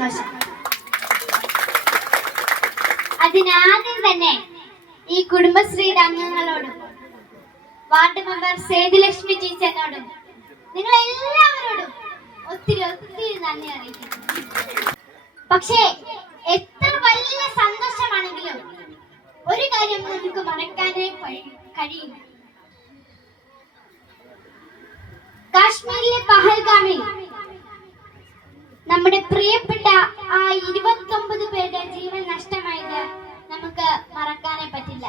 സന്തോഷം. അതിനാദ്യം തന്നെ ഈ കുടുംബശ്രീയുടെ അംഗങ്ങളോടും വാർഡ് മെമ്പർ സേതുലക്ഷ്മി ടീച്ചറിനോടും നിങ്ങൾ എല്ലാവരോടും ഒത്തിരി ഒത്തിരി നന്ദി അറിയിക്കുന്നു. പക്ഷേ എത്ര വലിയ സന്തോഷമാണെങ്കിലും ഒരു കാര്യം നമുക്ക് മറക്കാനേ കഴിയില്ല. കാശ്മീരിലെ പഹൽഗാമിൽ നമ്മുടെ പ്രിയപ്പെട്ട ആ 29 പേരുടെ ജീവൻ നഷ്ടമായത് നമുക്ക് മറക്കാനേ പറ്റില്ല.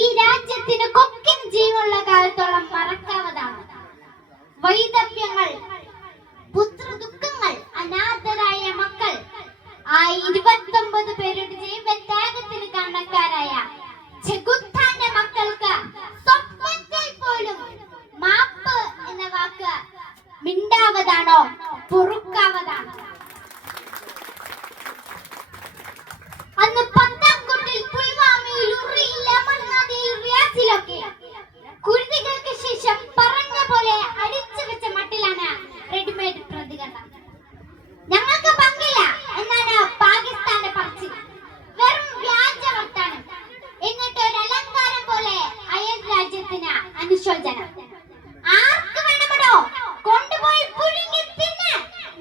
ഈ രാജ്യത്തിന് കൊക്കിൻ ജീവനുള്ള കാലത്തോളം മറക്കാവതാണ്. വൈദഗ്ധ്യങ്ങൾ, പുത്രദുഃഖങ്ങൾ, അനാഥരായ മക്കൾ, ആ 29 പേരുടെ ജീവത്യാഗത്തിന് കാരണക്കാരായ ചെകുത്താന്റെ മക്കൾക്ക് സ്വപ്നത്തിൽ പോലും മാപ്പ് എന്ന വാക്ക് മിണ്ടാവതാണോ പൊറുക്കാവതാണോ? അന്ന് പത്താംകുണ്ടിൽ, പുൽവാമയിൽ, ഉറിയിൽ, അമർനാഥിൽ, റിയാസിലൊക്കെ കുരുതികൾക്ക് ശേഷം പറഞ്ഞ പോലെ അടിച്ചു വെച്ച മട്ടിലാണ് റെഡിമെയ്ഡ് പ്രതികരണം. ഞങ്ങൾക്ക് പങ്കില്ല എന്നാണ് പാകിസ്ഥാന്റെ പറച്ചിൽ. വെറും വ്യാജ വർത്താനം. എന്നിട്ട് ഒരു അലങ്കാരം പോലെ അയൽ രാജ്യത്തിന് അനുശോചനം. ആർക്ക് വേണമോ കൊണ്ടുപോയി പുഴുങ്ങി തിന്ന്.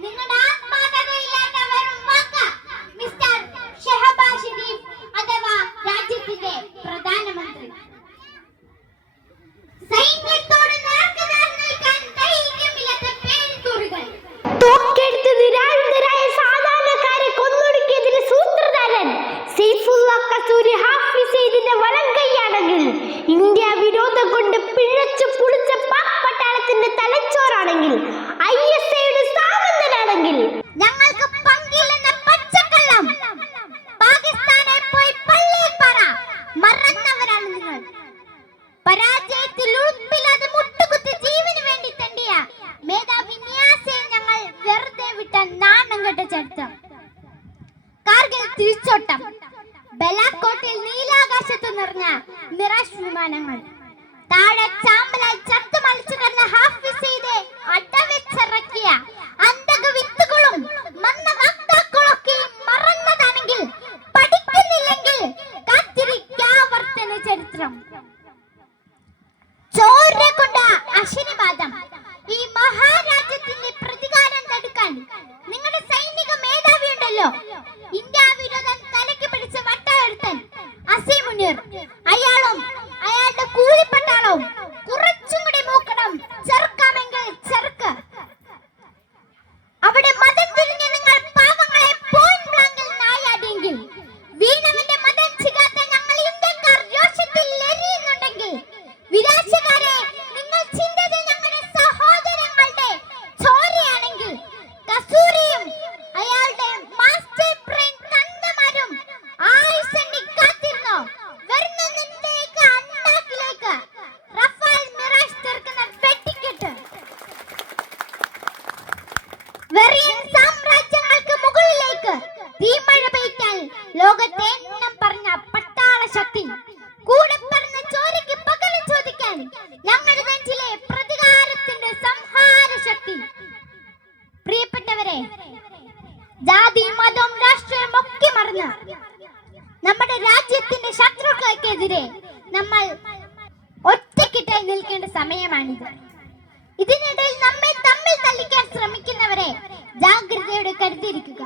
നിങ്ങളുടെ ആത്മാർത്ഥതയില്ലാത്ത വെറും വാക്ക് മിസ്റ്റർ ഷഹബാസ് ഷരീഫ് അഥവാ രാജ്യത്തിന്റെ പ്രധാനമന്ത്രി. സൈന്യത്തോട് നേർക്കുനേർ നിൽക്കാൻ ധൈര്യമില്ലാത്ത പേരിത്തൂറികൾ. തോക്കെടുത്ത് നിരായുധരായ സാധാരണക്കാരെ കൊന്നൊടുക്കിയതിന് സൂത്രധാരൻ സൈഫുള്ള കസൂരി ഹാഫിസ് സയ്യിദിന്റെ വലങ്കൈയാണെങ്കിൽ, ഇന്ത്യ വിരോധം കൊണ്ട് പിഴച്ചു പുളിച്ച പാക് പട്ടാളത്തിന്റെ തലച്ചോറാണെങ്കിൽ, ISIയുടെ സാമന്തനാണെങ്കിൽ, ഞങ്ങൾക്ക് പങ്കില്ലെന്ന പച്ചക്കള്ളം പാകിസ്ഥാനെ പോയി പള്ളിയിൽ പറ. മറന്നവരാണ് നിങ്ങൾ. പരാജയത്തിൽ ഉൾപ്പില്ലാതെ മുട്ടുകുത്തി ജീവന് വേണ്ടി തണ്ടിയ മേധാവി നിയാസിനെ ഞങ്ങൾ വെറുതെ വിട്ട നാണം കെട്ട ചരിത്രം. കാർഗിൽ തിരിച്ചോട്ടം, ബലാക്കോട്ടിൽ നീലാകാശത്ത് നിറഞ്ഞ മിറാഷ് വിമാനങ്ങൾ, താഴെ ചാമ്പലായി ചത്തു മലിച്ചു കിടന്ന ഹാഫിസ് സയ്യിദെ അടവെച്ചിറക്കിയ അന്തക വിത്തുകളും മന്ന വക്താക്കളൊക്കെ മറന്നതാണെങ്കിൽ, പഠിക്കുന്നില്ലെങ്കിൽ കാത്തിരിക്കാവർത്തന ചരിത്രം. ചോര കൊണ്ട അശനിവാദം ഈ മഹാരാജ്യത്തിന്റെ പ്രതികാരം തടുക്കാൻ നിങ്ങളുടെ സൈനിക മേധാവി ഉണ്ടല്ലോ, ഇന്ത്യ വിരോധം തലയ്ക്ക് പിടിച്ച വട്ടയെടുത്തൻ അസീം മുനീർ. അയാളും അയാളുടെ കൂലിപ്പട്ടാളവും കുറച്ചും കൂടി മൂക്കണം. ചെറുക്കാമെങ്കിൽ ചെറുക്ക്. അവിടെ മതം തിരിഞ്ഞ നിങ്ങൾ പാവങ്ങളെ പോയിന്റ് ബ്ലാങ്കിൽ നായാടിയെങ്കിൽ, വീണവന്റെ മതം ചികാത്ത ഞങ്ങൾ ഇന്ത്യക്കാർ രോഷത്തിൽ എരിയുന്നുണ്ടെങ്കിൽ, വിനാശകാരെ നിങ്ങൾ ചിന്തത് ഞങ്ങളുടെ സഹോദരങ്ങളുടെ ചോരയാണെങ്കിൽ, കസൂരിയും അയാളുടെ മാസ്റ്റർ ബ്രെയിൻ തന്തമാരും ആയുസെണ്ണി കാത്തിരുന്നോ? വരുന്ന നിന്നിലേക്ക് അണ്ണാക്കിലേക്ക് റഫാൽ മിറാഷ് തീർക്കുന്ന വെട്ടിക്കെട്ട്. വെറിയൻ സാമ്രാജ്യങ്ങൾക്ക് മുകളിലേക്ക് തീമഴ പെയ്ക്കാൻ ലോകത്തെ എണ്ണം പറഞ്ഞ പട്ടാള ശക്തി. കൂടെ പറഞ്ഞ ചോരയ്ക്ക് പകരം ചോദിക്കാൻ ഞങ്ങളുടെ നെഞ്ചിലെ പ്രതികാരത്തിന്റെ സംഹാര ശക്തി. പ്രിയപ്പെട്ടവരെ, ജാതി, മതം, രാഷ്ട്രീയം ഒക്കെ മറന്ന് നമ്മുടെ രാജ്യത്തിന്റെ ശത്രുക്കൾക്കെതിരെ നമ്മൾ ഒറ്റക്കെട്ടായി നിൽക്കേണ്ട സമയമാണിത്. ഇതിനിടയിൽ നമ്മെ തമ്മിൽ തല്ലിക്കാൻ ശ്രമിക്കുന്നവരെ ജാഗ്രതയോടെ കരുതിയിരിക്കുക.